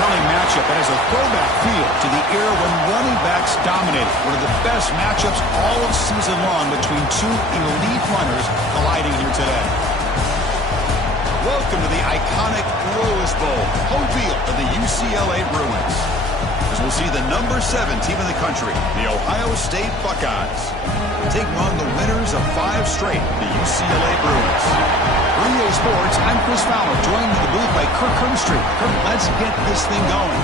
compelling matchup that has a throwback feel to the era when running backs dominated. One of the best matchups all of season long between two elite runners colliding here today. Welcome to the iconic Rose Bowl, home field of the UCLA Bruins. As we'll see the number 7 team in the country, the Ohio State Buckeyes, taking on the winners of 5 straight, the UCLA Bruins. For EA Sports, I'm Chris Fowler, joined in the booth by Kirk Hermstreet. Kirk, let's get this thing going.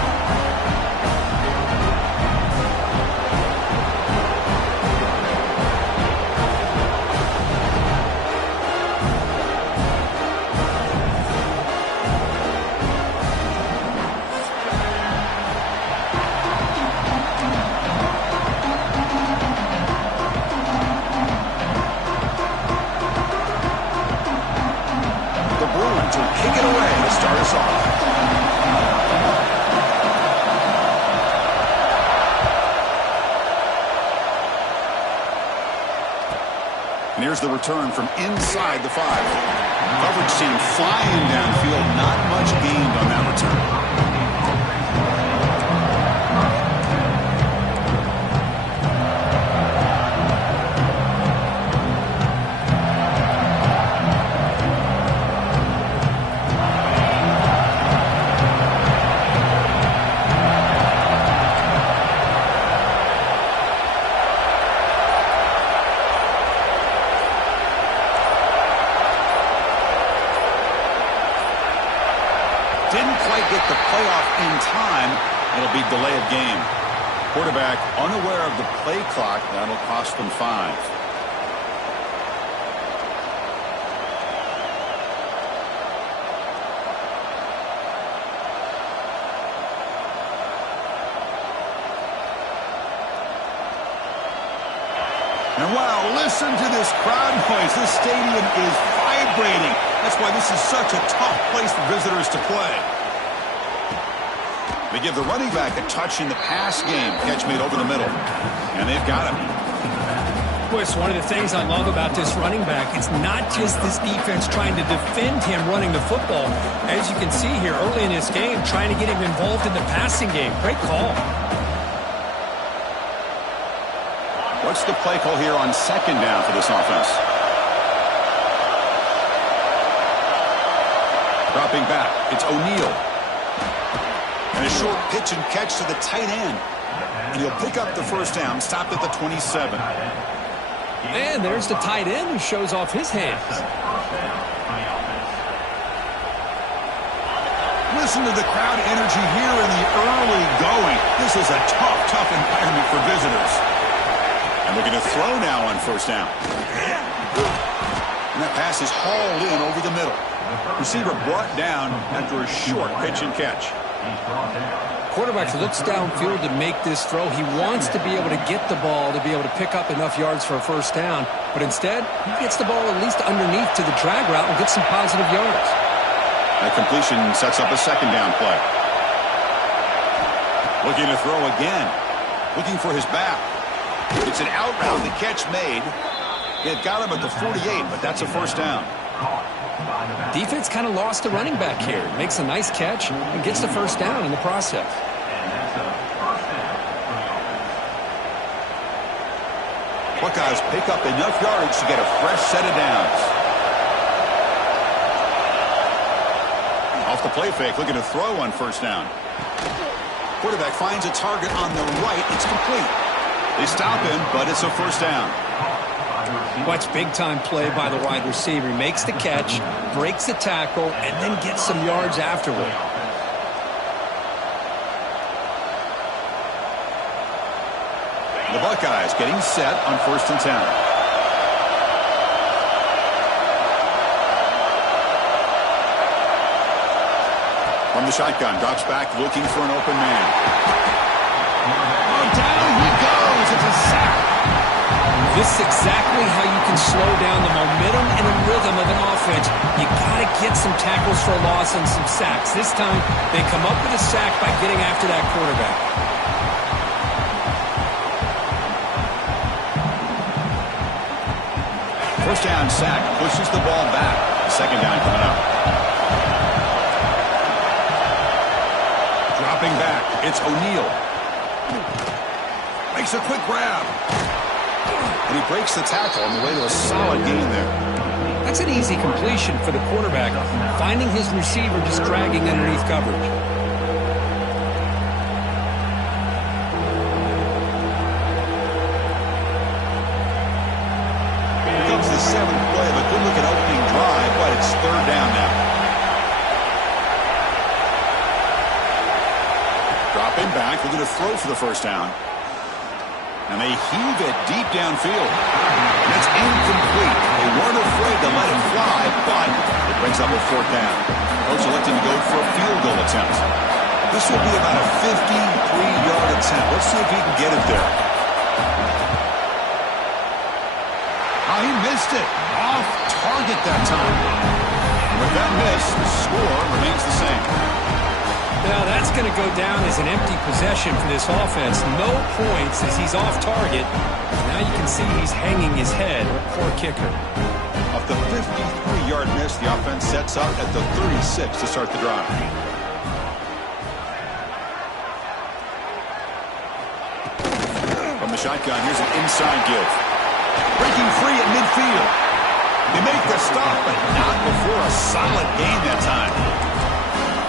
Kick it away to start us off. And here's the return from inside the 5. Coverage team flying downfield. Not much gained on that return. Didn't quite get the playoff in time. It'll be delay of game. Quarterback unaware of the play clock. That'll cost them 5. And wow, listen to this crowd noise. This stadium is vibrating. That's why this is such a tough place for visitors to play. They give the running back a touch in the pass game. Catch made over the middle. And they've got him. Boy, it's one of the things I love about this running back. It's not just this defense trying to defend him running the football. As you can see here early in this game, trying to get him involved in the passing game. Great call. What's the play call here on 2nd down for this offense? Dropping back, it's O'Neal. And a short pitch and catch to the tight end. And he'll pick up the first down, stopped at the 27. And there's the tight end who shows off his hands. Listen to the crowd energy here in the early going. This is a tough environment for visitors. And looking to throw now on first down. And that pass is hauled in over the middle. Receiver brought down after a short pitch and catch. Quarterback looks downfield to make this throw. He wants to be able to get the ball to be able to pick up enough yards for a first down. But instead, he gets the ball at least underneath to the drag route and gets some positive yards. That completion sets up a 2nd down play. Looking to throw again. Looking for his back. It's an out route. The catch made. It got him at the 48, but that's a first down. Defense kind of lost the running back here. Makes a nice catch and gets the first down in the process. Buckeyes pick up enough yardage to get a fresh set of downs. Off the play fake, looking to throw on first down. Quarterback finds a target on the right. It's complete. They stop him, but it's a first down. Watch big-time play by the wide receiver. He makes the catch, breaks the tackle, and then gets some yards afterward. The Buckeyes getting set on 1st and 10. From the shotgun, drops back, looking for an open man. Oh, down he goes. It's a sack. This is exactly how you can slow down the momentum and the rhythm of an offense. You got to get some tackles for a loss and some sacks. This time, they come up with a sack by getting after that quarterback. First down sack, pushes the ball back. Second down coming up. Dropping back, it's O'Neal. Makes a quick grab. And he breaks the tackle on the way to a solid gain there. That's an easy completion for the quarterback, finding his receiver just dragging underneath coverage. Here comes the 7th play of a good-looking opening drive, but it's 3rd down now. Dropping back, looking to throw for the 1st down. And they heave it deep downfield. And it's incomplete. They weren't afraid to let it fly, but it brings up a 4th down. Coach electing to go for a field goal attempt. This will be about a 53-yard attempt. Let's see if he can get it there. Oh, he missed it. Off target that time. With that miss, the score remains the same. Now that's going to go down as an empty possession for this offense. No points as he's off target. Now you can see he's hanging his head. Poor kicker. Off the 53-yard miss, the offense sets up at the 36 to start the drive. From the shotgun, here's an inside give. Breaking free at midfield. They make the stop, but not before a solid gain that time.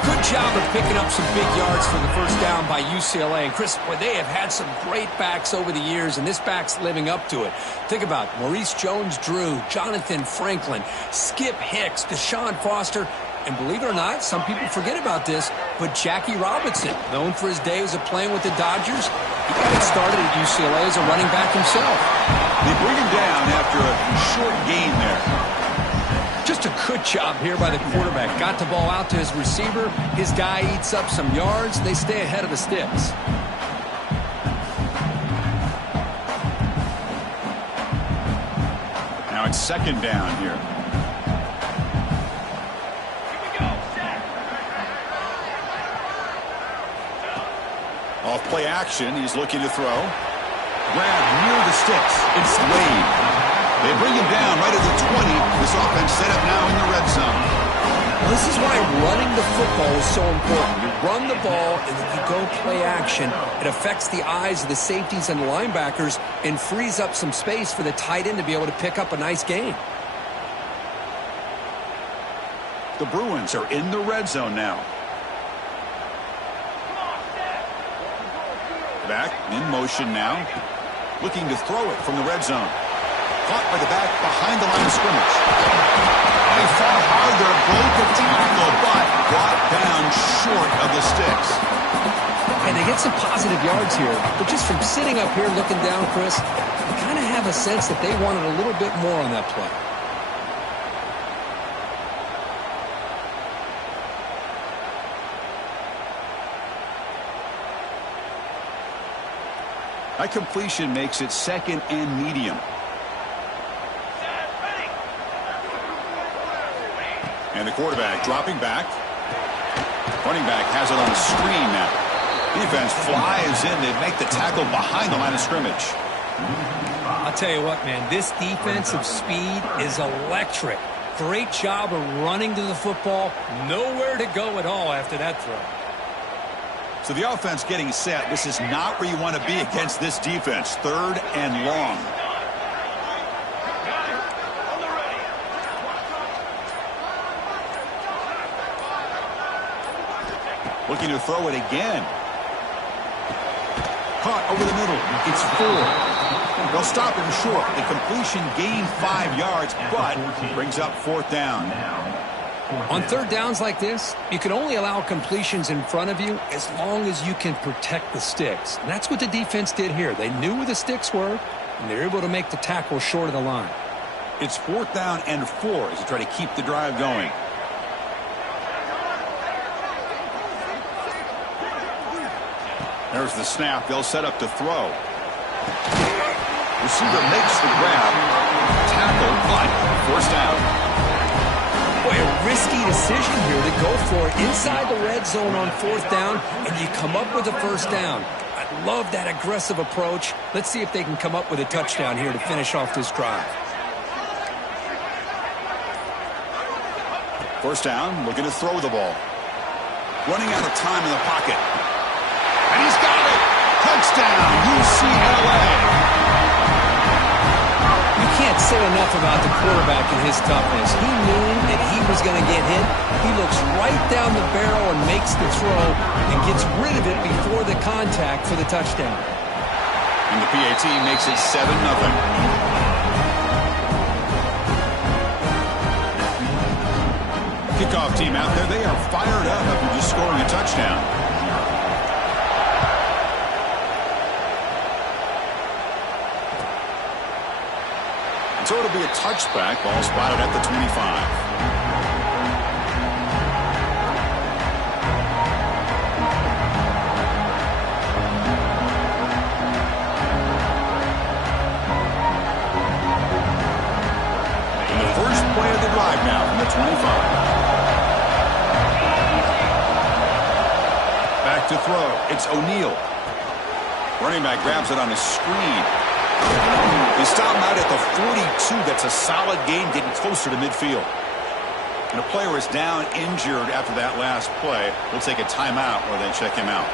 Good job of picking up some big yards for the 1st down by UCLA. And Chris, boy, they have had some great backs over the years, and this back's living up to it. Think about Maurice Jones-Drew, Jonathan Franklin, Skip Hicks, Deshaun Foster, and believe it or not, some people forget about this, but Jackie Robinson, known for his days of playing with the Dodgers, he got it started at UCLA as a running back himself. They bring him down after a short gain there. Just a good job here by the quarterback. Got the ball out to his receiver. His guy eats up some yards. They stay ahead of the sticks. Now it's 2nd down here. Off play action. He's looking to throw. Grab near the sticks. It's Wade. They bring him down right at the 20. This offense set up now in the red zone. Well, this is why running the football is so important. You run the ball, and then you go play action. It affects the eyes of the safeties and the linebackers and frees up some space for the tight end to be able to pick up a nice gain. The Bruins are in the red zone now. Back in motion now. Looking to throw it from the red zone. Caught by the back behind the line of scrimmage. They fought hard there, broke the tackle, but brought down short of the sticks. And they get some positive yards here, but just from sitting up here looking down, Chris, you kind of have a sense that they wanted a little bit more on that play. That completion makes it 2nd and medium. And the quarterback dropping back. Running back has it on the screen now. Defense flies in to make the tackle behind the line of scrimmage. I'll tell you what, man, this defensive speed is electric. Great job of running to the football. Nowhere to go at all after that throw. So the offense getting set. This is not where you want to be against this defense. 3rd and long. Looking to throw it again. Caught over the middle. It's 4. They'll stop him short. The completion gained 5 yards, but brings up 4th down. On 3rd downs like this, you can only allow completions in front of you as long as you can protect the sticks. And that's what the defense did here. They knew where the sticks were, and they were able to make the tackle short of the line. It's 4th down and 4 as they try to keep the drive going. There's the snap. They'll set up to throw. Receiver makes the grab. Tackle, but 4th down. Boy, a risky decision here to go for it inside the red zone on 4th down, and you come up with a 1st down. I love that aggressive approach. Let's see if they can come up with a touchdown here to finish off this drive. 1st down, looking to throw the ball. Running out of time in the pocket. And he's got it. Touchdown, UCLA. You can't say enough about the quarterback and his toughness. He knew that he was going to get hit. He looks right down the barrel and makes the throw and gets rid of it before the contact for the touchdown. And the PAT makes it 7-0. Kickoff team out there, they are fired up after just scoring a touchdown. So it'll be a touchback, ball spotted at the 25. Play of the drive now from the 25. Back to throw. It's O'Neal. Running back grabs it on his screen. They stop him out at the 42. That's a solid gain, getting closer to midfield. And a player is down injured after that last play. We'll take a timeout or then check him out.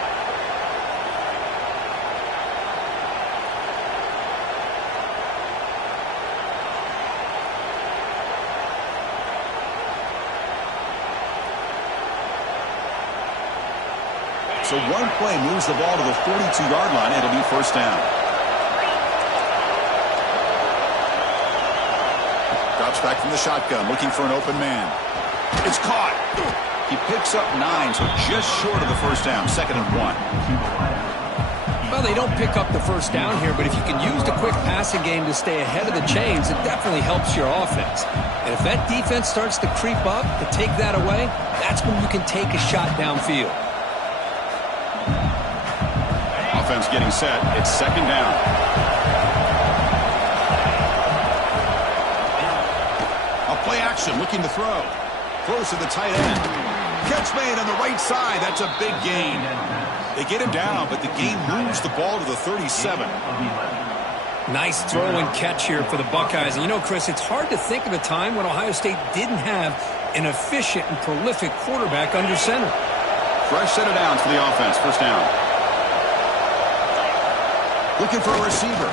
So one play moves the ball to the 42-yard line. It'll be first down. Drops back from the shotgun, looking for an open man. It's caught. He picks up 9, so just short of the first down. 2nd and 1. Well, they don't pick up the first down here, but if you can use the quick passing game to stay ahead of the chains, it definitely helps your offense. And if that defense starts to creep up, to take that away, that's when you can take a shot downfield. Offense getting set. It's 2nd down. A play action, looking to throw. Close to the tight end. Catch made on the right side. That's a big gain. They get him down, but the gain moves the ball to the 37. Nice throw and catch here for the Buckeyes. And you know, Chris, it's hard to think of a time when Ohio State didn't have an efficient and prolific quarterback under center. Fresh set of downs for the offense. First down. Looking for a receiver.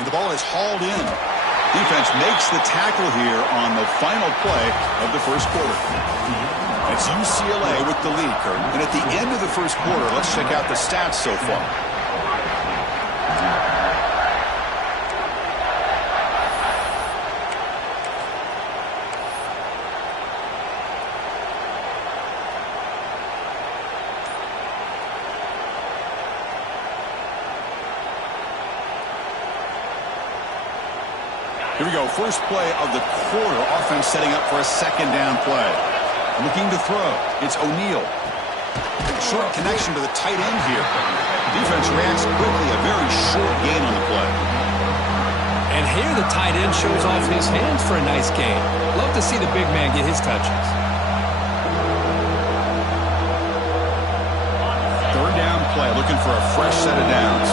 And the ball is hauled in. Defense makes the tackle here on the final play of the first quarter. It's UCLA with the lead, Kurt. And at the end of the first quarter, let's check out the stats so far. Here we go. First play of the quarter. Offense setting up for a 2nd down play. Looking to throw. It's O'Neal. Short connection to the tight end here. Defense reacts quickly. A very short gain on the play. And here the tight end shows off his hands for a nice gain. Love to see the big man get his touches. 3rd down play. Looking for a fresh set of downs.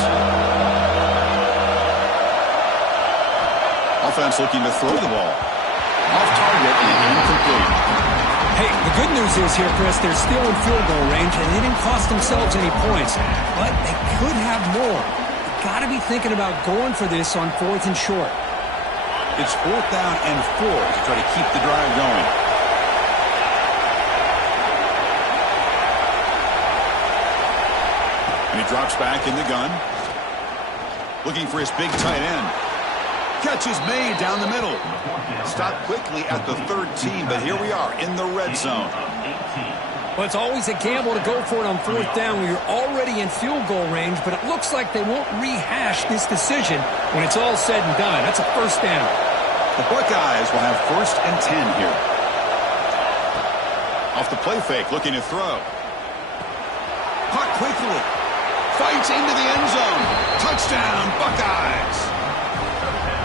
Offense looking to throw the ball. Off target and incomplete. Hey, the good news is here, Chris, they're still in field goal range, and they didn't cost themselves any points. But they could have more. You've got to be thinking about going for this on 4th and short. It's 4th down and 4 to try to keep the drive going. And he drops back in the gun. Looking for his big tight end. Catch is made down the middle. Stopped quickly at the 13, but here we are in the red zone. Well, it's always a gamble to go for it on 4th down when you're already in field goal range, but it looks like they won't rehash this decision when it's all said and done. That's a first down. The Buckeyes will have 1st and 10 here. Off the play fake, looking to throw. Caught quickly. Fights into the end zone. Touchdown, Buckeyes.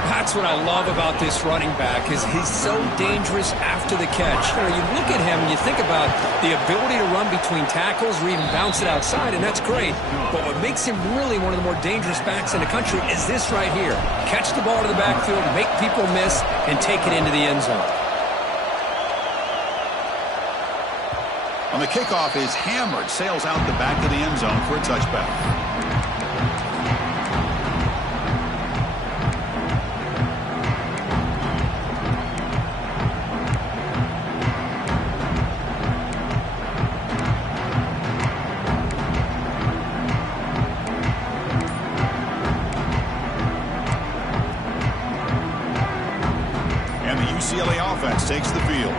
That's what I love about this running back is he's so dangerous after the catch. You know, you look at him and you think about the ability to run between tackles or even bounce it outside, and that's great. But what makes him really one of the more dangerous backs in the country is this right here. Catch the ball to the backfield, make people miss, and take it into the end zone. A On the kickoff is hammered, sails out the back of the end zone for a touchback. UCLA offense takes the field.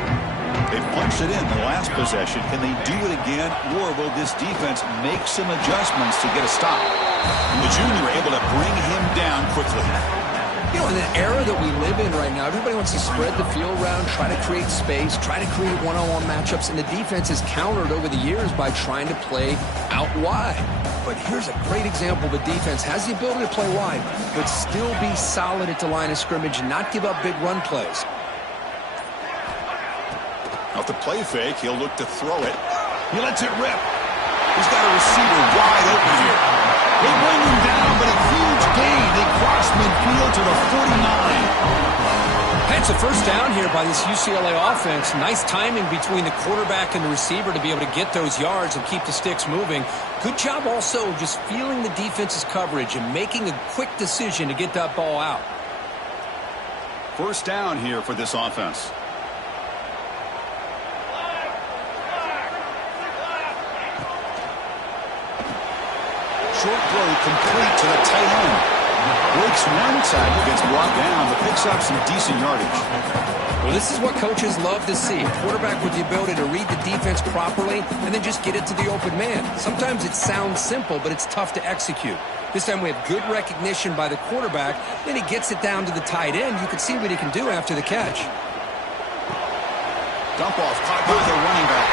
They punched it in the last possession. Can they do it again, or will this defense make some adjustments to get a stop? And the junior able to bring him down quickly. You know, in the era that we live in right now, everybody wants to spread the field around, try to create space, try to create one-on-one matchups, and the defense has countered over the years by trying to play out wide. But here's a great example. The defense has the ability to play wide, but still be solid at the line of scrimmage and not give up big run plays. Off the play fake, he'll look to throw it. He lets it rip. He's got a receiver wide open here. They bring him down, but a huge gain. They cross midfield to the 49. It's a first down here by this UCLA offense. Nice timing between the quarterback and the receiver to be able to get those yards and keep the sticks moving. Good job also just feeling the defense's coverage and making a quick decision to get that ball out. First down here for this offense. Short throw complete to the tight end. Breaks one tackle, gets brought down, but picks up some decent yardage. Well, this is what coaches love to see. A quarterback with the ability to read the defense properly and then just get it to the open man. Sometimes it sounds simple, but it's tough to execute. This time we have good recognition by the quarterback. Then he gets it down to the tight end. You can see what he can do after the catch. Dump off, caught by the running back.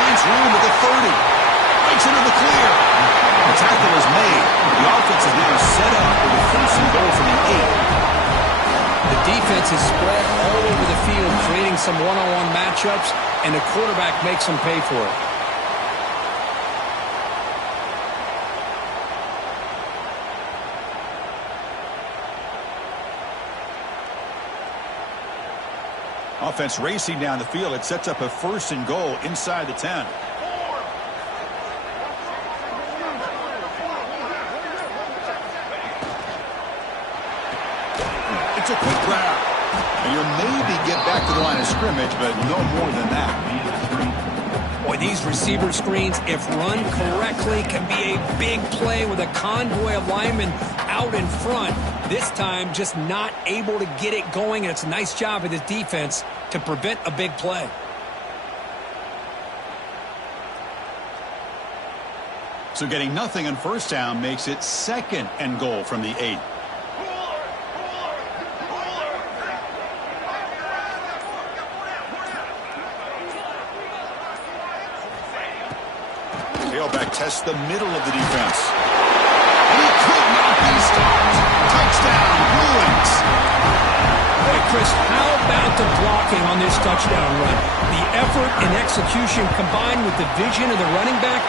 Finds room at the 30. Breaks into the clear. The tackle is made. The offense is now set up with a first and goal from the 8. The defense is spread all over the field, creating some one-on-one matchups, and the quarterback makes them pay for it. Offense racing down the field. It sets up a first and goal inside the 10. It's a quick grab. And you'll maybe get back to the line of scrimmage, but no more than that. Boy, these receiver screens, if run correctly, can be a big play with a convoy of linemen out in front. This time, just not able to get it going, and it's a nice job of the defense to prevent a big play. So getting nothing on first down makes it second and goal from the 8. Tailback tests the middle of the defense. And he could not be stopped. Touchdown, Bruins. Hey, Chris, how about the blocking on this touchdown run? The effort and execution combined with the vision of the running back,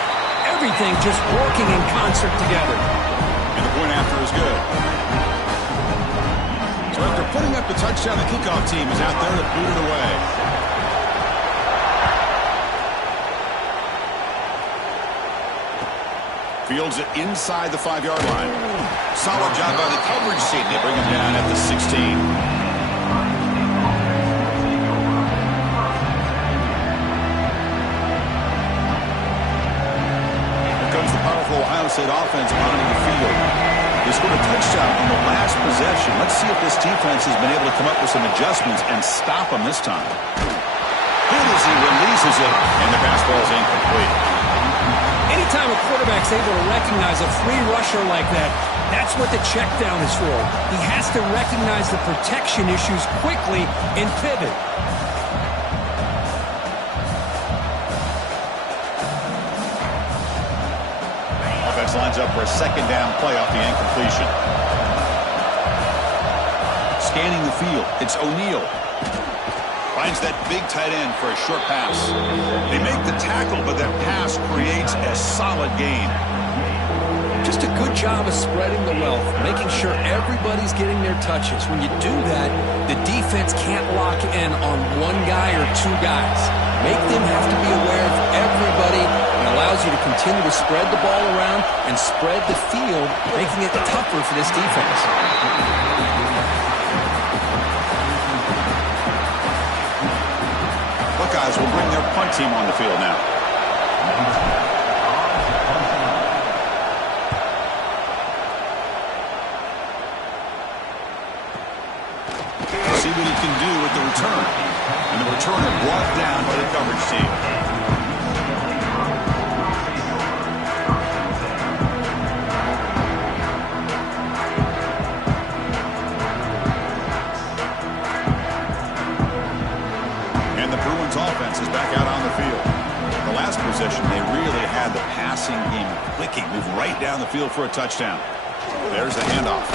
everything just working in concert together. And the point after is good. So after putting up the touchdown, the kickoff team is out there to boot it away. Fields it inside the 5-yard line. Solid job by the coverage team. They bring him down at the 16. Here comes the powerful Ohio State offense onto the field. They scored a touchdown on the last possession. Let's see if this defense has been able to come up with some adjustments and stop them this time. Good as he releases it, and the pass ball is incomplete. Anytime a quarterback's able to recognize a free rusher like that, that's what the check down is for. He has to recognize the protection issues quickly and pivot. Offense lines up for a second down play off the incompletion. Scanning the field, it's O'Neal. Finds that big tight end for a short pass. They make the tackle, but that pass creates a solid gain. Just a good job of spreading the wealth, making sure everybody's getting their touches. When you do that, the defense can't lock in on one guy or two guys. Make them have to be aware of everybody, and allows you to continue to spread the ball around and spread the field, making it tougher for this defense. Buckeyes will bring their punt team on the field now. See what he can do with the return. And the returner brought down by the coverage team. And the Bruins offense is back out on the field. The last possession, they really had the passing game clicking, moved right down the field for a touchdown. There's the handoff.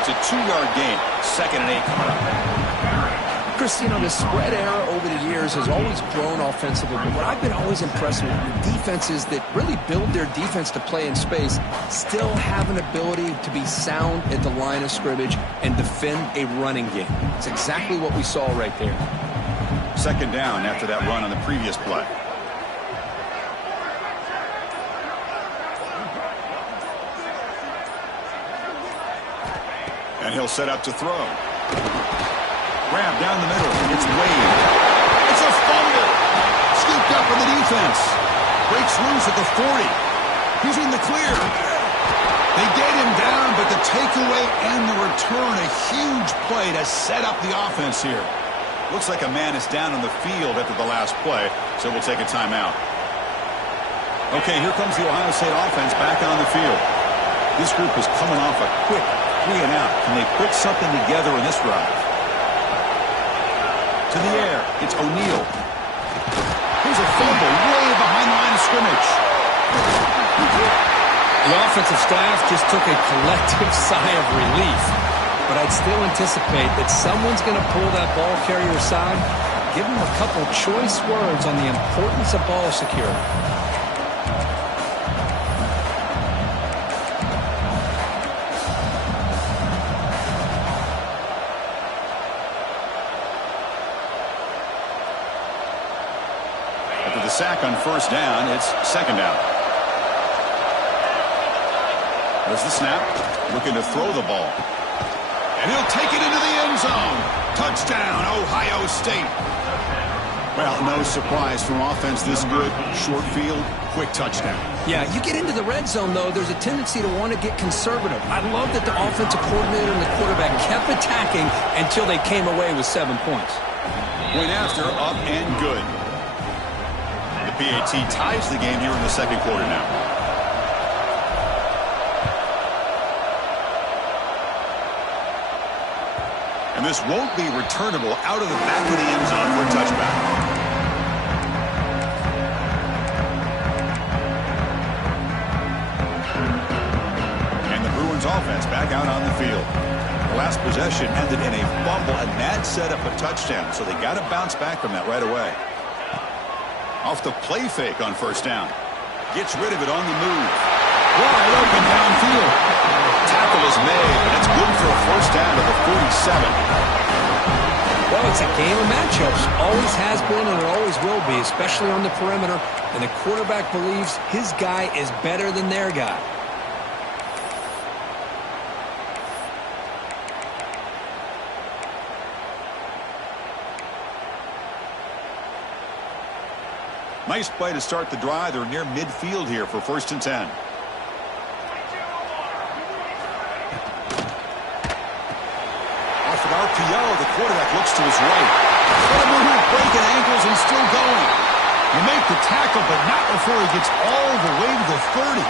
It's a 2-yard gain. 2nd and 8 coming up. Chris, the spread era over the years has always grown offensively, but what I've been always impressed with, the defenses that really build their defense to play in space still have an ability to be sound at the line of scrimmage and defend a running game. It's exactly what we saw right there. 2nd down after that run on the previous play. And he'll set up to throw. Grab down the middle. It's Wade. It's a fumble. Scooped up in the defense. Breaks loose at the 40. He's in the clear. They get him down, but the takeaway and the return, a huge play to set up the offense here. Looks like a man is down on the field after the last play, so we'll take a timeout. Okay, here comes the Ohio State offense back on the field. This group is coming off a quick 3 and out. Can they put something together in this drive? To the air, it's O'Neal. Here's a fumble way behind the line of scrimmage. The offensive staff just took a collective sigh of relief, but I'd still anticipate that someone's going to pull that ball carrier aside, give him a couple choice words on the importance of ball security. After the sack on 1st down, it's 2nd down. There's the snap. Looking to throw the ball. And he'll take it into the end zone. Touchdown, Ohio State. Well, no surprise from offense this good. Short field, quick touchdown. Yeah, you get into the red zone, though, there's a tendency to want to get conservative. I love that the offensive coordinator and the quarterback kept attacking until they came away with 7 points. Point after, up and good. The PAT ties the game here in the 2nd quarter now. And this won't be returnable out of the back of the end zone for a touchback. And the Bruins offense back out on the field. The last possession ended in a fumble, and that set up a touchdown, so they got to bounce back from that right away. Off the play fake on 1st down. Gets rid of it on the move. Wide open downfield. Tackle is made, and it's good for a 1st down to the 47. Well, it's a game of matchups. Always has been and it always will be, especially on the perimeter. And the quarterback believes his guy is better than their guy. Nice play to start the drive. They're near midfield here for 1st and 10. Off an RPO, the quarterback looks to his right. What a move, breaking ankles and still going. You make the tackle, but not before he gets all the way to the 30.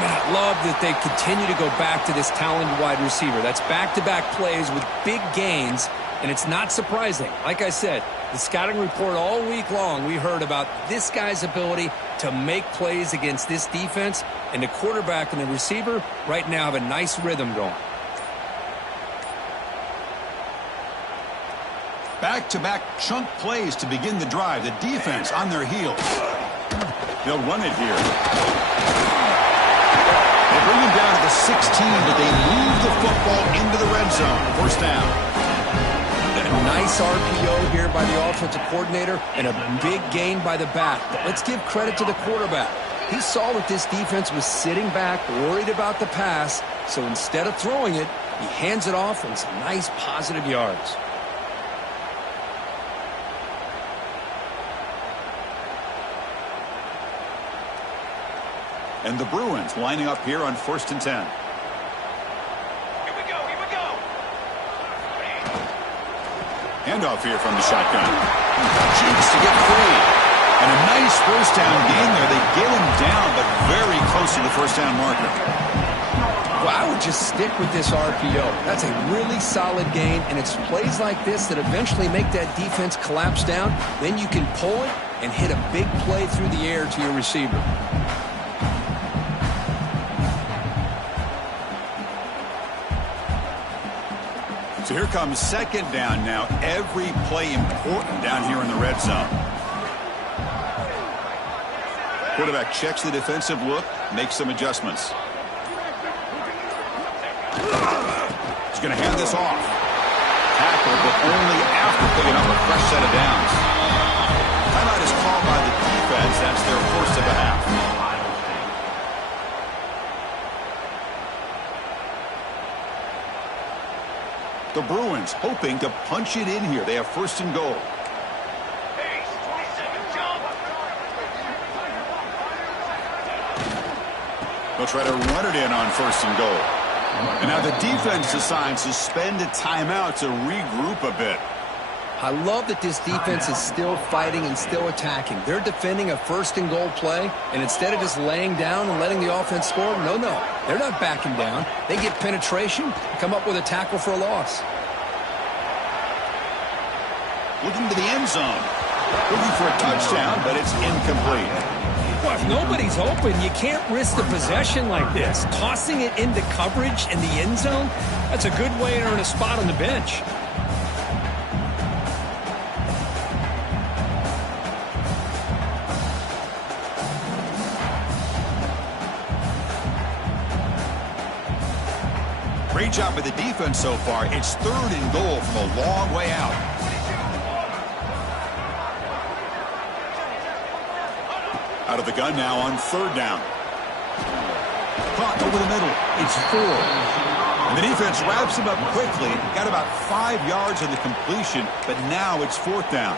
Man, I love that they continue to go back to this talented wide receiver. That's back-to-back plays with big gains, and it's not surprising. Like I said, the scouting report all week long, we heard about this guy's ability to make plays against this defense, and the quarterback and the receiver right now have a nice rhythm going. Back-to-back chunk plays to begin the drive. The defense on their heels. They'll run it here. They bring him down to the 16, but they move the football into the red zone. First down. A nice RPO here by the offensive coordinator and a big gain by the back. But let's give credit to the quarterback. He saw that this defense was sitting back, worried about the pass, so instead of throwing it, he hands it off and some nice positive yards. And the Bruins lining up here on 1st and 10. Here we go. Handoff here from the shotgun. Jukes to get free. And a nice first down gain there. They get him down, but very close to the first down marker. Well, I would just stick with this RPO. That's a really solid gain, and it's plays like this that eventually make that defense collapse down. Then you can pull it and hit a big play through the air to your receiver. So here comes second down now. Every play important down here in the red zone. Quarterback checks the defensive look, makes some adjustments. He's going to hand this off. Tackle, but only after picking up a fresh set of downs. Timeout is called by the defense. That's their first of the half. The Bruins hoping to punch it in here. They have 1st and goal. They'll try to run it in on 1st and goal. And now the defense decides to spend a timeout to regroup a bit. I love that this defense is still fighting and still attacking. They're defending a 1st and goal play, and instead of just laying down and letting the offense score, no, they're not backing down. They get penetration, come up with a tackle for a loss. Looking to the end zone. Looking for a touchdown, but it's incomplete. Well, if nobody's open, you can't risk the possession like this. Tossing it into coverage in the end zone, that's a good way to earn a spot on the bench. Great job by the defense so far. It's 3rd and goal from a long way out. Out of the gun now on 3rd down. Caught over the middle. It's 4. And the defense wraps him up quickly. Got about 5 yards on the completion, but now it's 4th down.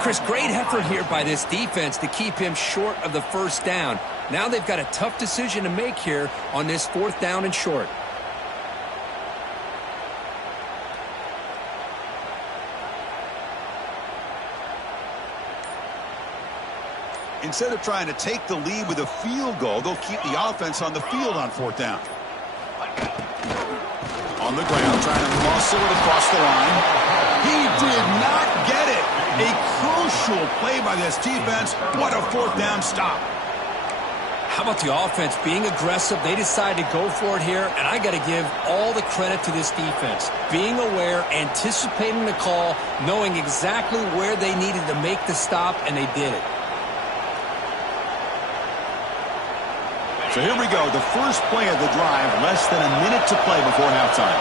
Chris, great effort here by this defense to keep him short of the 1st down. Now they've got a tough decision to make here on this 4th down and short. Instead of trying to take the lead with a field goal, they'll keep the offense on the field on 4th down. On the ground, trying to muscle it across the line. He did not get it. A crucial play by this defense. What a 4th down stop. How about the offense being aggressive? They decided to go for it here, and I got to give all the credit to this defense. Being aware, anticipating the call, knowing exactly where they needed to make the stop, and they did it. So here we go, the first play of the drive, less than a minute to play before halftime.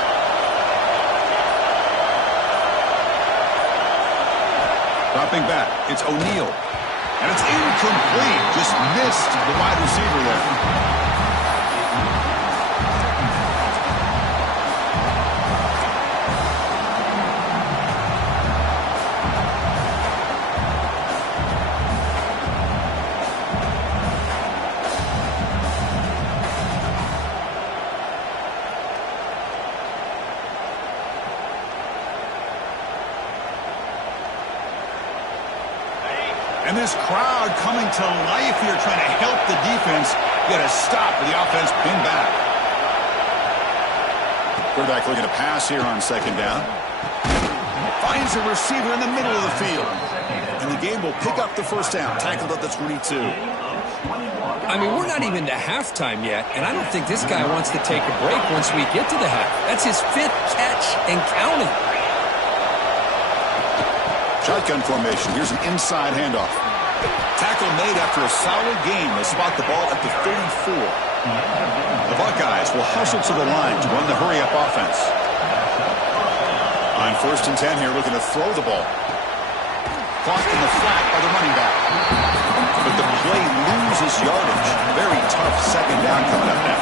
Dropping back, it's O'Neal. And it's incomplete, just missed the wide receiver there. And this crowd coming to life here, trying to help the defense get a stop with the offense pinned back. Quarterback looking to pass here on 2nd down. Finds a receiver in the middle of the field. And the game will pick up the 1st down, tackled at the 22. I mean, we're not even to halftime yet, and I don't think this guy wants to take a break once we get to the half. That's his 5th catch and counting. Shotgun formation. Here's an inside handoff. Tackle made after a solid gain. They'll spot the ball at the 34. The Buckeyes will hustle to the line to run the hurry-up offense. On 1st and 10 here, looking to throw the ball. Caught in the flat by the running back. But the play loses yardage. Very tough second down coming up now.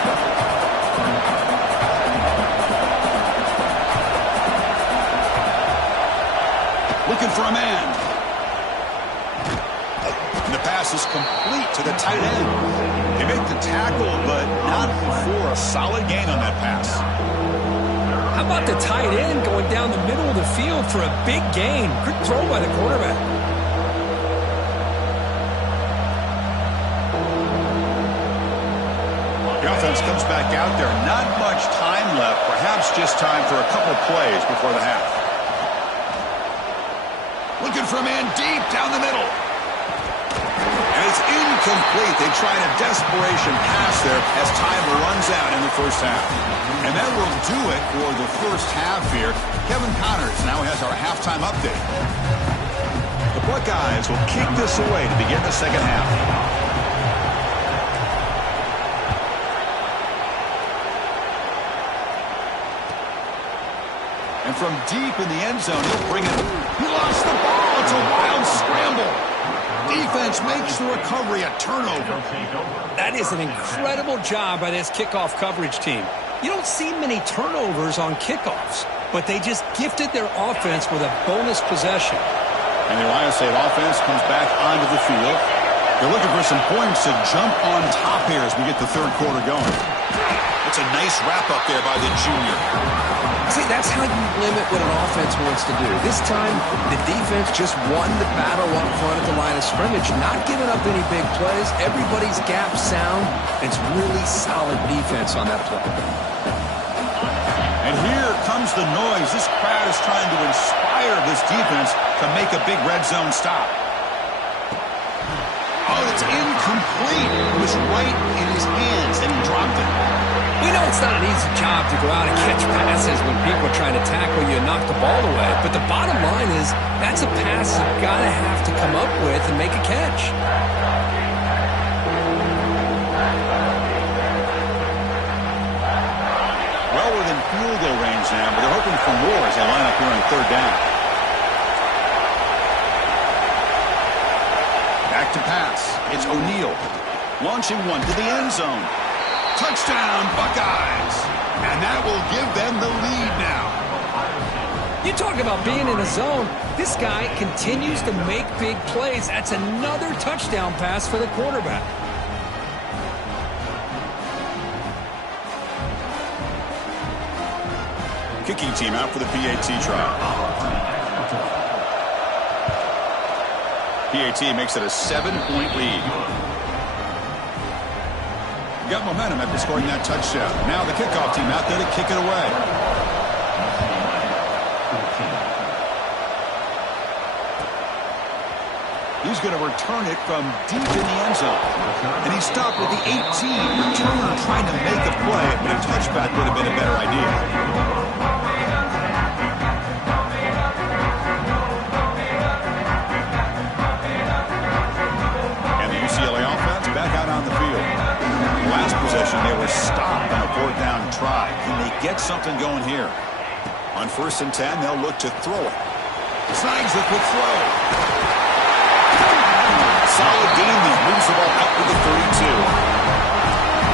Looking for a man. The pass is complete to the tight end. They make the tackle, but not before a solid gain on that pass. How about the tight end going down the middle of the field for a big gain? Good throw by the quarterback. The offense comes back out there. Not much time left. Perhaps just time for a couple plays before the half. Looking for a man deep down the middle. And it's incomplete. They tried a desperation pass there as time runs out in the first half. And that will do it for the first half here. Kevin Connors now has our halftime update. The Buckeyes will kick this away to begin the second half. And from deep in the end zone, he'll bring it. He lost the ball. It's a wild scramble. Defense makes the recovery a turnover. That is an incredible job by this kickoff coverage team. You don't see many turnovers on kickoffs, but they just gifted their offense with a bonus possession. And the Ohio State offense comes back onto the field. They're looking for some points to jump on top here as we get the third quarter going. It's a nice wrap-up there by the junior. See, that's how you limit what an offense wants to do. This time, the defense just won the battle up front at the line of scrimmage, not giving up any big plays. Everybody's gap sound. It's really solid defense on that play. And here comes the noise. This crowd is trying to inspire this defense to make a big red zone stop. Oh, it's incomplete. It was right in his hands, and he dropped it. We know it's not an easy job to go out and catch passes when people are trying to tackle you and knock the ball away. But the bottom line is that's a pass you've got to have to come up with and make a catch. Well within field goal range now, but they're hoping for more as they line up here on third down. Back to pass. It's O'Neal. Launching one to the end zone. Touchdown, Buckeyes. And that will give them the lead now. You talk about being in a zone. This guy continues to make big plays. That's another touchdown pass for the quarterback. Kicking team out for the PAT trial. PAT makes it a 7-point lead. Got momentum after scoring that touchdown. Now the kickoff team out there to kick it away. He's going to return it from deep in the end zone. And he stopped at the 18. Returner trying to make a play, but a touchback would have been a better idea. And the UCLA offense back out on the field. Last possession, they were stopped on a fourth down try. Can they get something going here? On 1st and 10, they'll look to throw it. Snags the quick throw. Solid gain there. Moves the ball out to the 32.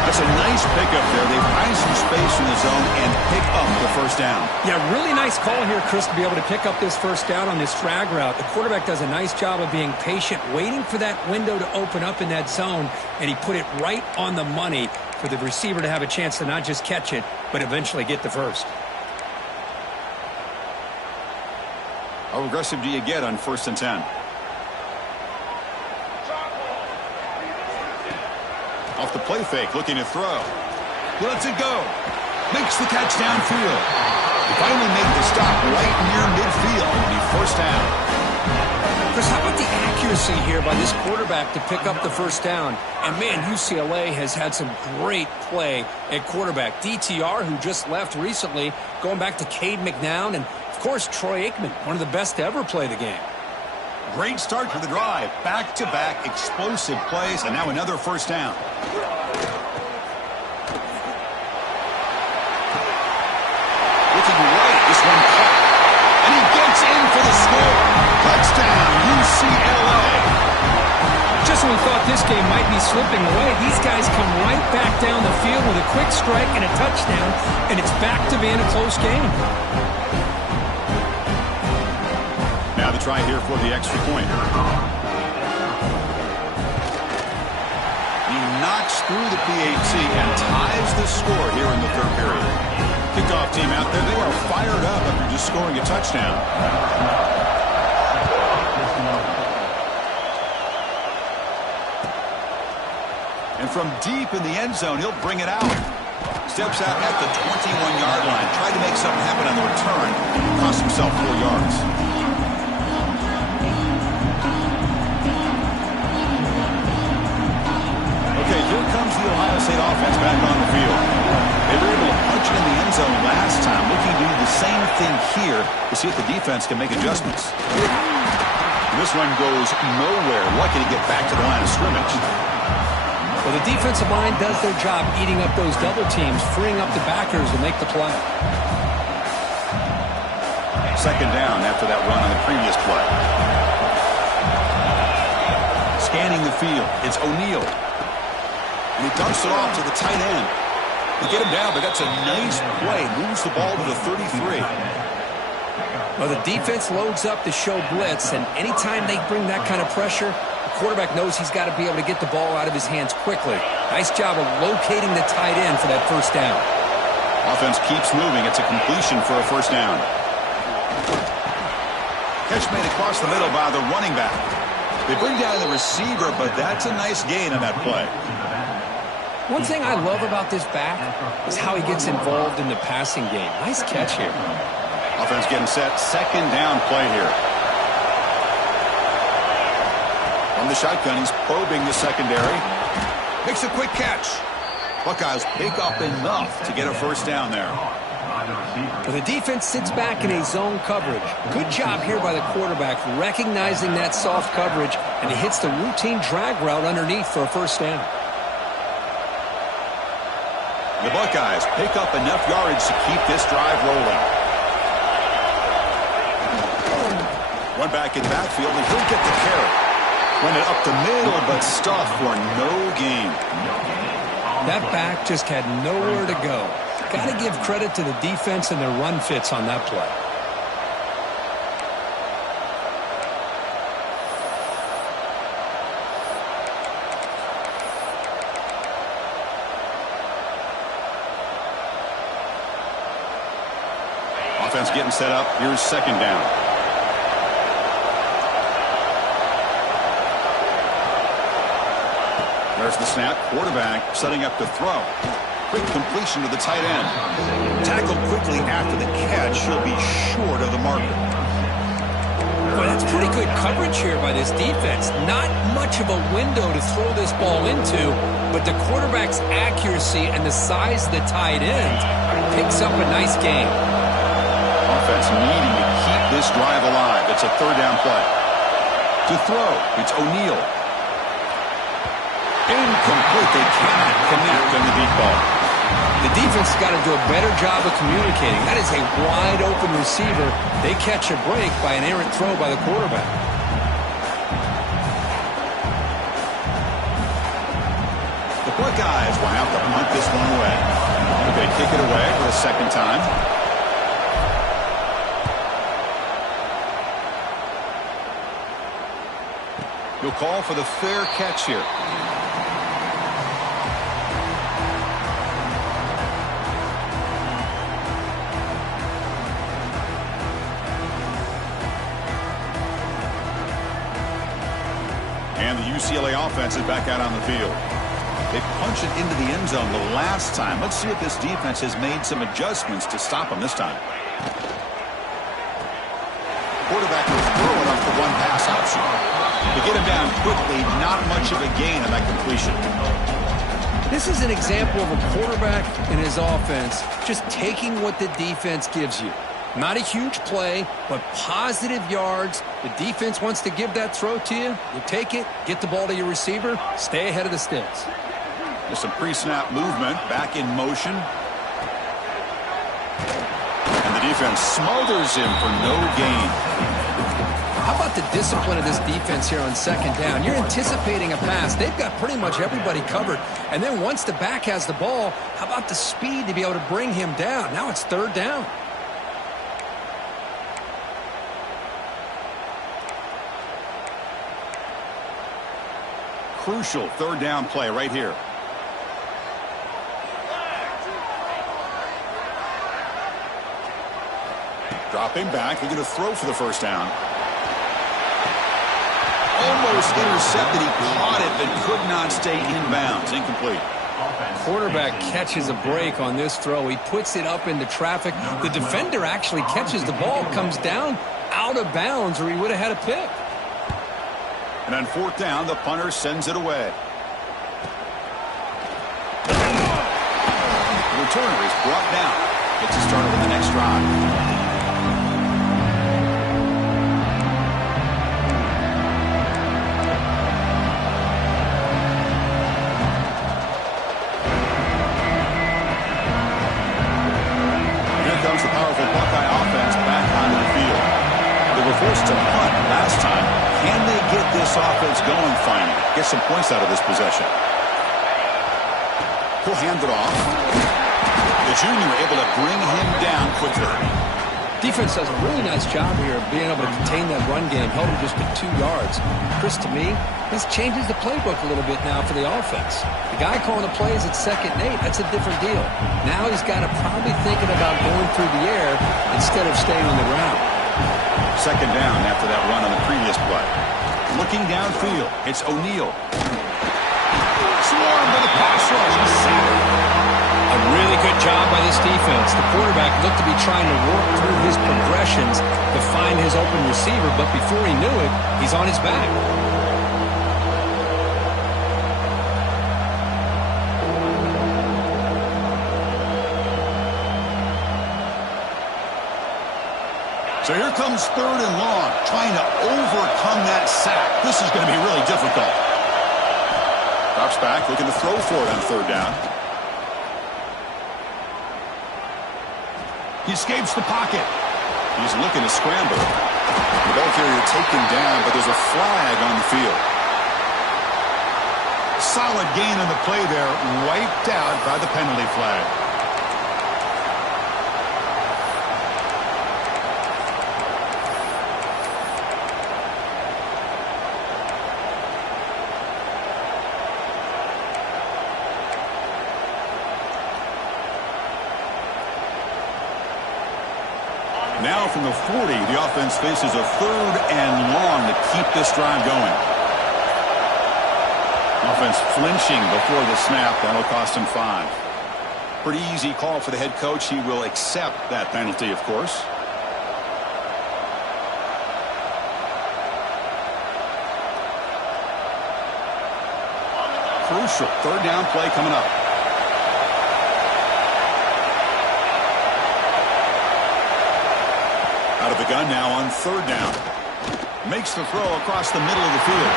That's a nice pickup there. They find some space in the zone and pick up the first down. Yeah, really nice call here, Chris, to be able to pick up this first down on this drag route. The quarterback does a nice job of being patient, waiting for that window to open up in that zone, and he put it right on the money for the receiver to have a chance to not just catch it, but eventually get the first. How aggressive do you get on 1st and 10? Off the play fake, looking to throw. He lets it go. Makes the catch downfield. He finally made the stop right near midfield. It'll be first down. Chris, how about the accuracy here by this quarterback to pick up the first down? And, man, UCLA has had some great play at quarterback. DTR, who just left recently, going back to Cade McNown, and, of course, Troy Aikman, one of the best to ever play the game. Great start to the drive. Back-to-back explosive plays, and now another first down. Looking right, this one caught. And he gets in for the score. Touchdown, UCLA. Just when we thought this game might be slipping away, these guys come right back down the field with a quick strike and a touchdown, and it's back to being a close game. Now the try here for the extra point. He knocks through the PAT and ties the score here in the third period. Kickoff team out there, they are fired up after just scoring a touchdown. And from deep in the end zone, he'll bring it out. Steps out at the 21-yard line. Tried to make something happen on the return. Cost himself 4 yards. Okay, here comes the Ohio State offense back on the field. They were able to punch it in the end zone last time. Looking to do the same thing here to see if the defense can make adjustments. This one goes nowhere. Lucky to get back to the line of scrimmage. Well, the defensive line does their job eating up those double teams, freeing up the backers to make the play. Second down after that run on the previous play. Scanning the field, it's O'Neal. And he dumps it off to the tight end. They get him down, but that's a nice play. Moves the ball to the 33. Well, the defense loads up to show blitz, and anytime they bring that kind of pressure, the quarterback knows he's got to be able to get the ball out of his hands quickly. Nice job of locating the tight end for that first down. Offense keeps moving. It's a completion for a first down. Catch made across the middle by the running back. They bring down the receiver, but that's a nice gain on that play. One thing I love about this back is how he gets involved in the passing game. Nice catch here. Offense getting set. Second down play here. On the shotgun, he's probing the secondary. Makes a quick catch. Buckeyes pick up enough to get a first down there. Well, the defense sits back in a zone coverage. Good job here by the quarterback recognizing that soft coverage, and he hits the routine drag route underneath for a first down. The Buckeyes pick up enough yardage to keep this drive rolling. One back in the backfield, and he'll get the carry. Run it up the middle, but stuff for no gain. That back just had nowhere to go. Got to give credit to the defense and their run fits on that play. Offense getting set up. Here's second down. There's the snap. Quarterback setting up to throw. Quick completion to the tight end. Tackled quickly after the catch. He'll be short of the marker. Well, that's pretty good coverage here by this defense. Not much of a window to throw this ball into, but the quarterback's accuracy and the size of the tight end picks up a nice game. Offense needing to keep this drive alive. It's a third down play. To throw, it's O'Neal. Incomplete. They cannot connect on the deep ball. The defense has got to do a better job of communicating. That is a wide-open receiver. They catch a break by an errant throw by the quarterback. The Buckeyes will have to punt this one away. They kick it away for the second time. He'll call for the fair catch here. And the UCLA offense is back out on the field. They punched it into the end zone the last time. Let's see if this defense has made some adjustments to stop them this time. Quarterback will throw it off the one pass option. To get him down quickly, not much of a gain on that completion. This is an example of a quarterback and his offense just taking what the defense gives you. Not a huge play, but positive yards. The defense wants to give that throw to you. You take it, get the ball to your receiver, stay ahead of the sticks. With some pre-snap movement, back in motion. And the defense smothers him for no gain. How about the discipline of this defense here on second down? You're anticipating a pass. They've got pretty much everybody covered. And then once the back has the ball, how about the speed to be able to bring him down? Now it's third down. Crucial third down play right here. Dropping back, they're going to throw for the first down. Almost intercepted. He caught it, but could not stay inbounds. Incomplete. Quarterback catches a break on this throw. He puts it up into traffic. The defender actually catches the ball, comes down out of bounds, or he would have had a pick. And on fourth down, the punter sends it away. The returner is brought down. Gets us started with the next drive. The powerful Buckeye offense back onto the field. They were forced to punt last time. Can they get this offense going finally? Get some points out of this possession. He'll hand it off. The junior able to bring him down quickly. Defense does a really nice job here of being able to contain that run game. Held him just to 2 yards. Chris, to me, this changes the playbook a little bit now for the offense. The guy calling the plays at 2nd and 8, that's a different deal. Now he's got to probably thinking about going through the air instead of staying on the ground. Second down after that run on the previous play. Looking downfield, it's O'Neal. Swarmed by the pass rush. He's sacked. A really good job by this defense. The quarterback looked to be trying to work through his progressions to find his open receiver, but before he knew it, he's on his back. So here comes third and long, trying to overcome that sack. This is going to be really difficult. Drops back, looking to throw for it on third down. He escapes the pocket. He's looking to scramble. The ball carrier taken down, but there's a flag on the field. Solid gain on the play there, wiped out by the penalty flag. Now from the 40, the offense faces a third and long to keep this drive going. Offense flinching before the snap. That'll cost him 5. Pretty easy call for the head coach. He will accept that penalty, of course. Crucial third down play coming up. Out of the gun now on third down. Makes the throw across the middle of the field.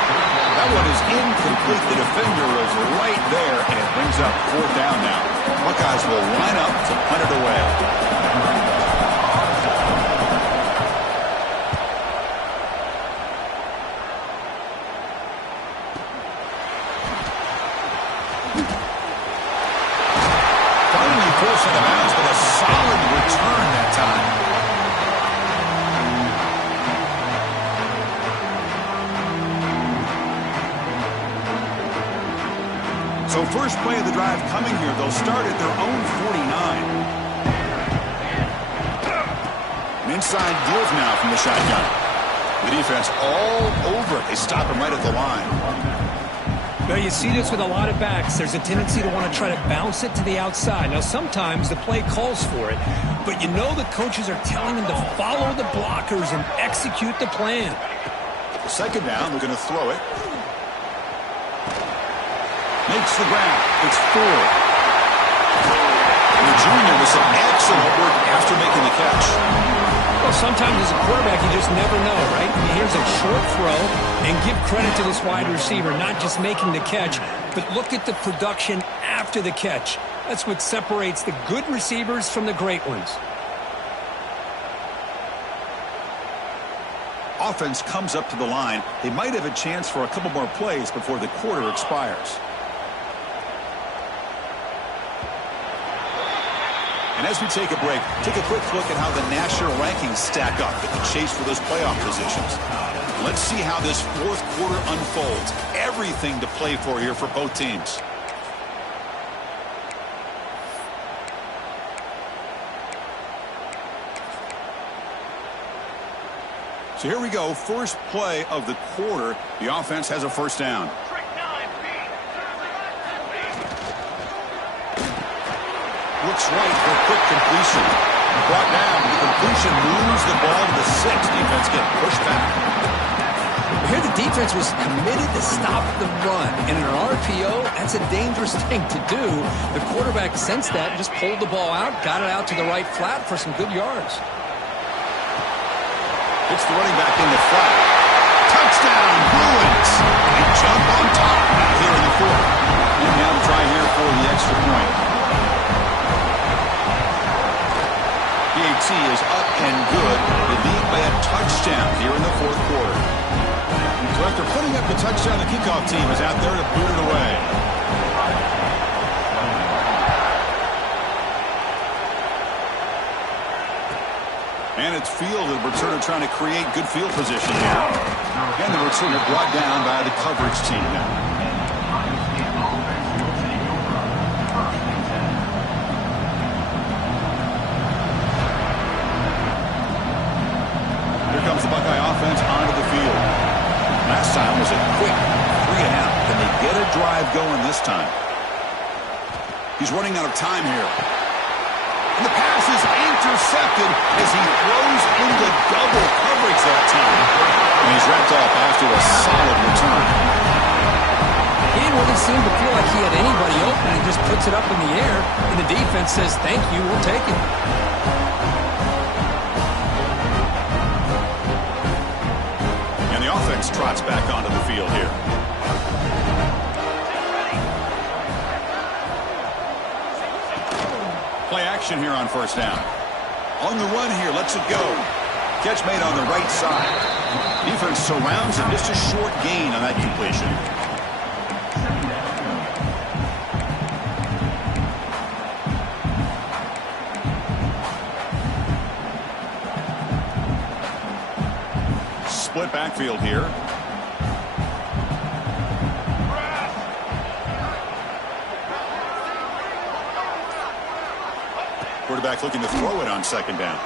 That one is incomplete. The defender was right there, and it brings up fourth down now. Buckeyes will line up to punt it away. Finally forced out of bounds, but a solid return that time. So first play of the drive coming here. They'll start at their own 49. An inside give now from the shotgun. The defense all over it. They stop him right at the line. Well, you see this with a lot of backs. There's a tendency to want to try to bounce it to the outside. Now, sometimes the play calls for it, but you know the coaches are telling them to follow the blockers and execute the plan. Second down, they're going to throw it. Makes the grab. It's 4. And the junior with some excellent work after making the catch. Well, sometimes as a quarterback, you just never know, right? Here's a short throw, and give credit to this wide receiver, not just making the catch, but look at the production after the catch. That's what separates the good receivers from the great ones. Offense comes up to the line. They might have a chance for a couple more plays before the quarter expires. And as we take a break, take a quick look at how the national rankings stack up in the chase for those playoff positions. Let's see how this fourth quarter unfolds. Everything to play for here for both teams. So here we go, first play of the quarter. The offense has a first down. Looks right for a quick completion. Brought down. The completion moves the ball to the 6. Defense getting pushed back. Here the defense was committed to stop the run. And in an RPO, that's a dangerous thing to do. The quarterback sensed that, just pulled the ball out, got it out to the right flat for some good yards. It's the running back in the flat. Touchdown, Bruins. They jump on top here in the fourth. And now to try here for the extra point. PAT is up and good. They lead by a touchdown here in the fourth quarter. So after putting up the touchdown, the kickoff team is out there to boot it away. And it's field, the returner trying to create good field position here. And the returner brought down by the coverage team now. Here comes the Buckeye offense onto the field. Last time was a quick 3-and-out. Can they get a drive going this time? He's running out of time here. And the pass is intercepted as he throws into double coverage that time. And he's wrapped up after a solid return. He didn't really seem to feel like he had anybody open. He just puts it up in the air, and the defense says, thank you, we'll take it. And the offense trots back onto the field here. Play action here on first down. On the run here, lets it go. Catch made on the right side. Defense surrounds him. Just a short gain on that completion. Split backfield here. Quarterback looking to throw it on second down.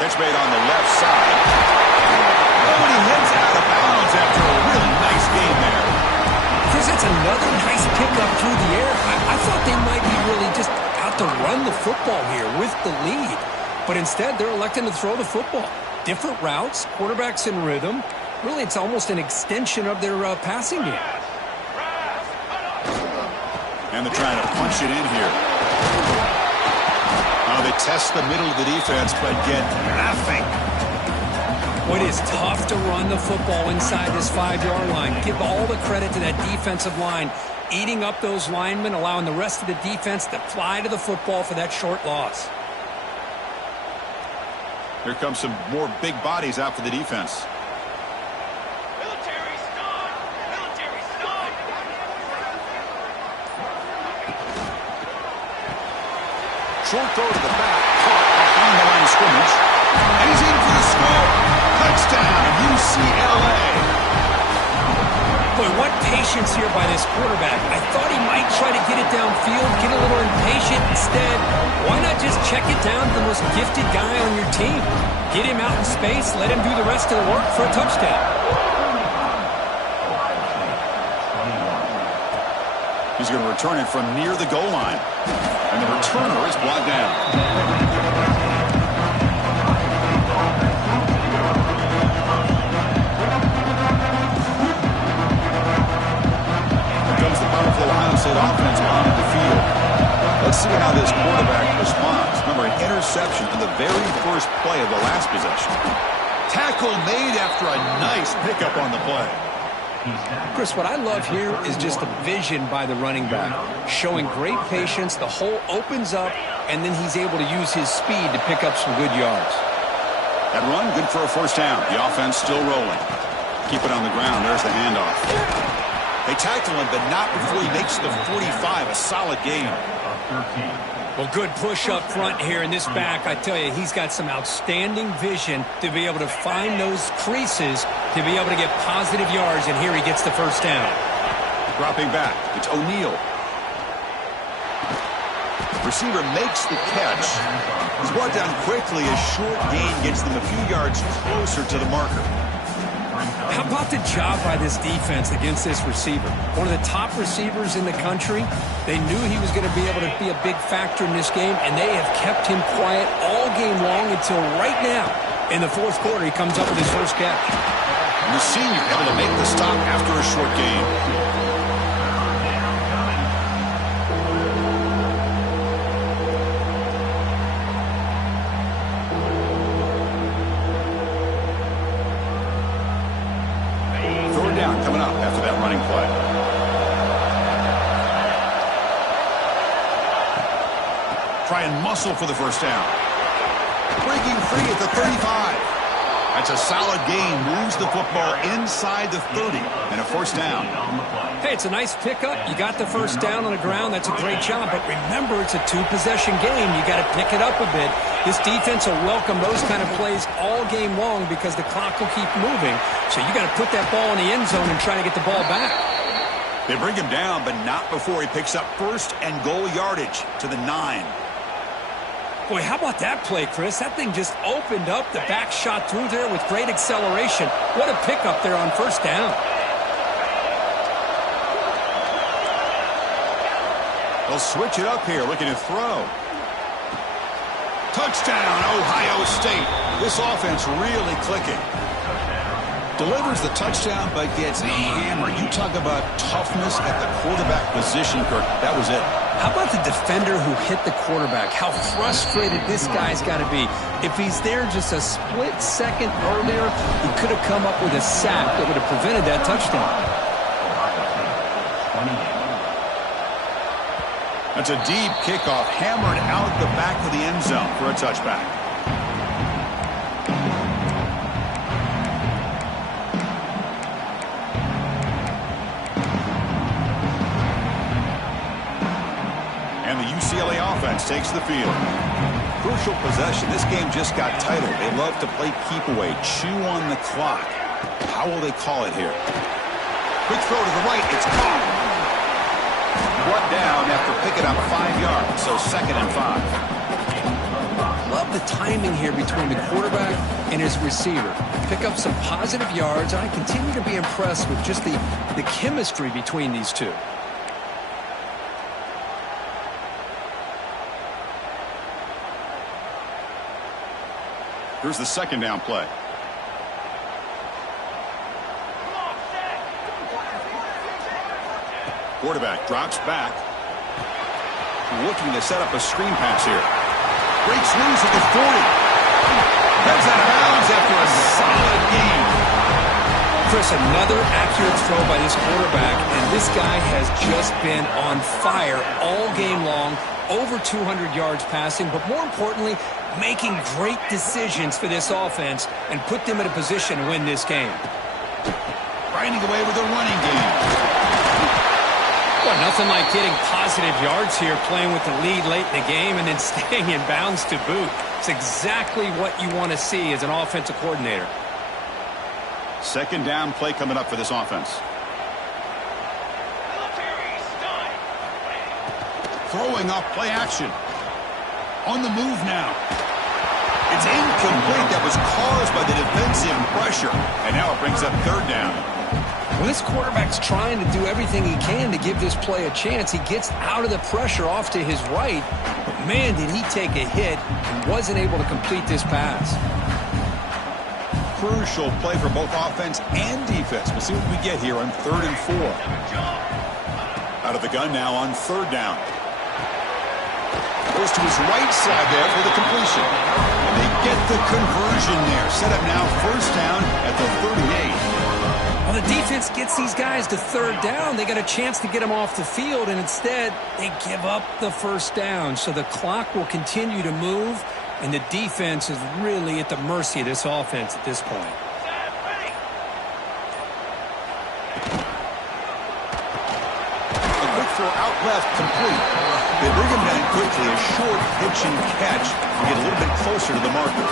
Catch made on the left side. Oh, and he heads out of bounds after a really nice game there. Chris, that's another nice pickup through the air. I thought they might be really just out to run the football here with the lead. But instead, they're electing to throw the football. Different routes, quarterbacks in rhythm. Really, it's almost an extension of their passing game. And they're trying to punch it in here. Now they test the middle of the defense, but get nothing. It is tough to run the football inside this 5-yard line. Give all the credit to that defensive line, eating up those linemen, allowing the rest of the defense to fly to the football for that short loss. Here comes some more big bodies out for the defense. Military stop! Military stop! Short throw to the back, caught behind the line of scrimmage. And he's in for the score. Touchdown, UCLA. Boy, what patience here by this quarterback. I thought he might try to get it downfield, get a little impatient. Instead, why not just check it down to the most gifted guy on your team? Get him out in space, let him do the rest of the work for a touchdown. He's going to return it from near the goal line. And the returner is brought down. Here comes the powerful Ohio State offense onto the field. Let's see how this quarterback responds. for an interception on the very first play of the last possession. Tackle made after a nice pickup on the play. Chris, what I love here is just the vision by the running back. Showing great patience, the hole opens up, and then he's able to use his speed to pick up some good yards. That run, good for a first down. The offense still rolling. Keep it on the ground. There's the handoff. They tackle him, but not before he makes the 45. A solid gain. Well, good push up front here in this back. I tell you, he's got some outstanding vision to be able to find those creases, to be able to get positive yards, and here he gets the first down. Dropping back, it's O'Neal. Receiver makes the catch. He's brought down quickly. A short gain gets them a few yards closer to the marker. How about the job by this defense against this receiver? One of the top receivers in the country. They knew he was going to be able to be a big factor in this game, and they have kept him quiet all game long until right now. In the fourth quarter, he comes up with his first catch. And the senior able to make the stop after a short gain. Coming up after that running play. Try and muscle for the first down. Breaking free at the 35. That's a solid gain. Moves the football inside the 30 and a first down. Hey, it's a nice pickup. You got the first down on the ground. That's a great job. But remember, it's a two-possession game. You got to pick it up a bit. This defense will welcome those kind of plays all game long because the clock will keep moving. So you got to put that ball in the end zone and try to get the ball back. They bring him down, but not before he picks up first and goal yardage to the 9. Boy, how about that play, Chris? That thing just opened up. The back shot through there with great acceleration. What a pickup there on first down. They'll switch it up here, looking to throw. Touchdown, Ohio State. This offense really clicking. Delivers the touchdown, but gets hammered. You talk about toughness at the quarterback position, Kirk. That was it. How about the defender who hit the quarterback? How frustrated this guy's got to be. If he's there just a split second earlier, he could have come up with a sack that would have prevented that touchdown. That's a deep kickoff, hammered out the back of the end zone for a touchback. And the UCLA offense takes the field. Crucial possession. This game just got tighter. They love to play keep away, chew on the clock. How will they call it here? Quick throw to the right. It's caught. Brought down after picking up 5 yards, so 2nd and 5. Love the timing here between the quarterback and his receiver. Pick up some positive yards, and I continue to be impressed with just the chemistry between these two. Here's the 2nd down play. Quarterback drops back. Looking to set up a screen pass here. Breaks loose at the 40. Heads out of bounds after a solid gain. Chris, another accurate throw by this quarterback, and this guy has just been on fire all game long. Over 200 yards passing, but more importantly, making great decisions for this offense and put them in a position to win this game. Grinding away with a running game. Well, nothing like getting positive yards here, playing with the lead late in the game and then staying in bounds to boot. It's exactly what you want to see as an offensive coordinator. 2nd down play coming up for this offense. Throwing up play action. On the move now. It's incomplete. That was caused by the defensive pressure. And now it brings up 3rd down. Well, this quarterback's trying to do everything he can to give this play a chance. He gets out of the pressure off to his right. But, man, did he take a hit and wasn't able to complete this pass. Crucial play for both offense and defense. We'll see what we get here on 3rd and 4. Out of the gun now on 3rd down. Goes to his right side there for the completion. And they get the conversion there. Set up now first down at the 38. Well, the defense gets these guys to third down. They got a chance to get them off the field, and instead they give up the first down. So the clock will continue to move, and the defense is really at the mercy of this offense at this point. A quick throw out left, complete. They bring him down quickly, a short pitch and catch to get a little bit closer to the marker.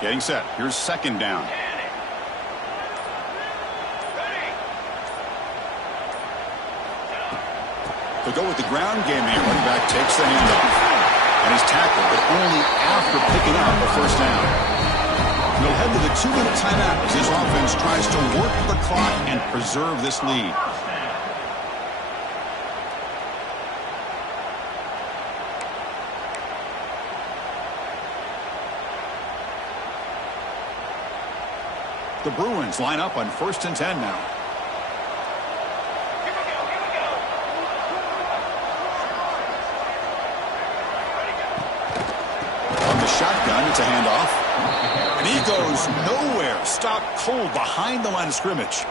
Getting set. Here's second down. They'll go with the ground game here. Running back takes the handoff. And he's tackled, but only after picking up a first down. They'll head to the 2-minute timeout as this offense tries to work the clock and preserve this lead. The Bruins line up on 1st and 10 now. On the shotgun, it's a handoff. And he goes nowhere. Stopped cold behind the line of scrimmage.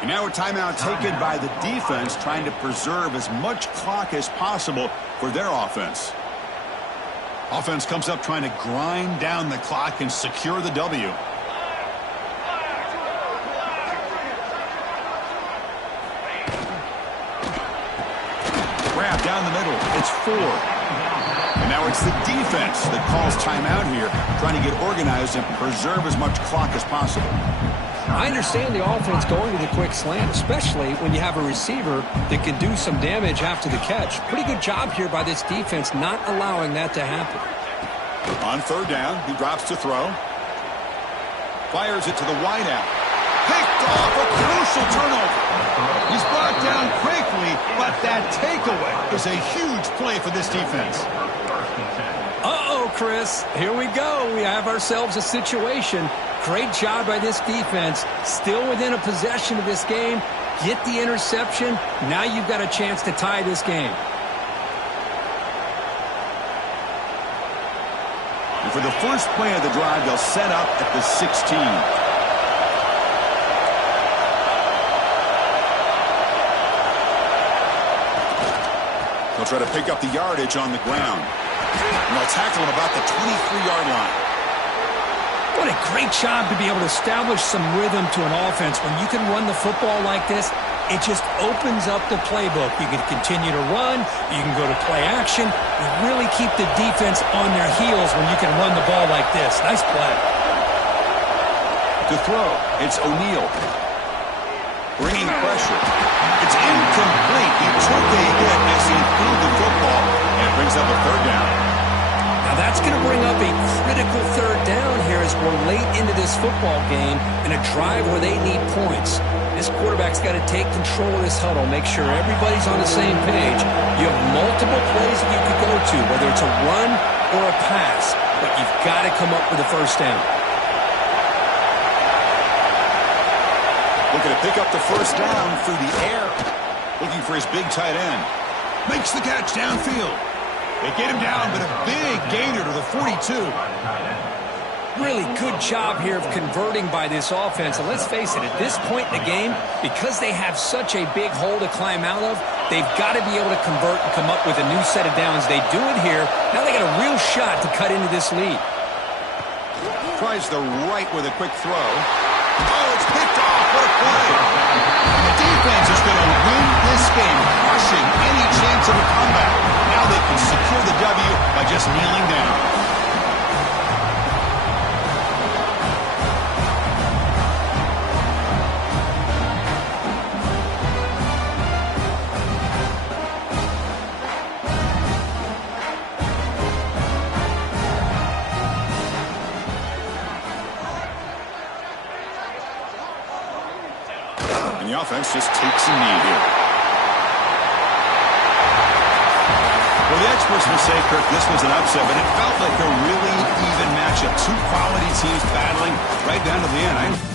And now a timeout taken by the defense, trying to preserve as much clock as possible for their offense. Offense comes up trying to grind down the clock and secure the W. Down the middle, it's 4. And now it's the defense that calls timeout here, trying to get organized and preserve as much clock as possible. I understand the offense going to the quick slant, especially when you have a receiver that can do some damage after the catch. Pretty good job here by this defense not allowing that to happen. On third down, he drops to throw. Fires it to the wideout. Picked off, a crucial turnover. He's brought down quickly, but that takeaway is a huge play for this defense. Uh-oh, Chris. Here we go. We have ourselves a situation. Great job by this defense. Still within a possession of this game. Get the interception. Now you've got a chance to tie this game. And for the first play of the drive, they'll set up at the 16. They'll try to pick up the yardage on the ground. And they'll tackle him about the 23-yard line. What a great job to be able to establish some rhythm to an offense. When you can run the football like this, it just opens up the playbook. You can continue to run. You can go to play action. You really keep the defense on their heels when you can run the ball like this. Nice play. To throw, it's O'Neal. Bringing pressure. It's incomplete. He took a hit as he threw the football, and it brings up a third down. Now that's going to bring up a critical third down here as we're late into this football game in a drive where they need points. This quarterback's got to take control of this huddle, make sure everybody's on the same page. You have multiple plays that you could go to, whether it's a run or a pass, but you've got to come up with a first down. Looking to pick up the first down through the air. Looking for his big tight end. Makes the catch downfield. They get him down, but a big gainer to the 42. Really good job here of converting by this offense. And let's face it, at this point in the game, because they have such a big hole to climb out of, they've got to be able to convert and come up with a new set of downs. They do it here. Now they got a real shot to cut into this lead. Tries the right with a quick throw. Oh, it's picked off. What a play. The defense is going to win this game, crushing any chance of a comeback. Now they can secure the W by just kneeling down. And the offense just takes a knee here. Well, the experts will say, Kirk, this was an upset, but it felt like a really even matchup. Two quality teams battling right down to the end.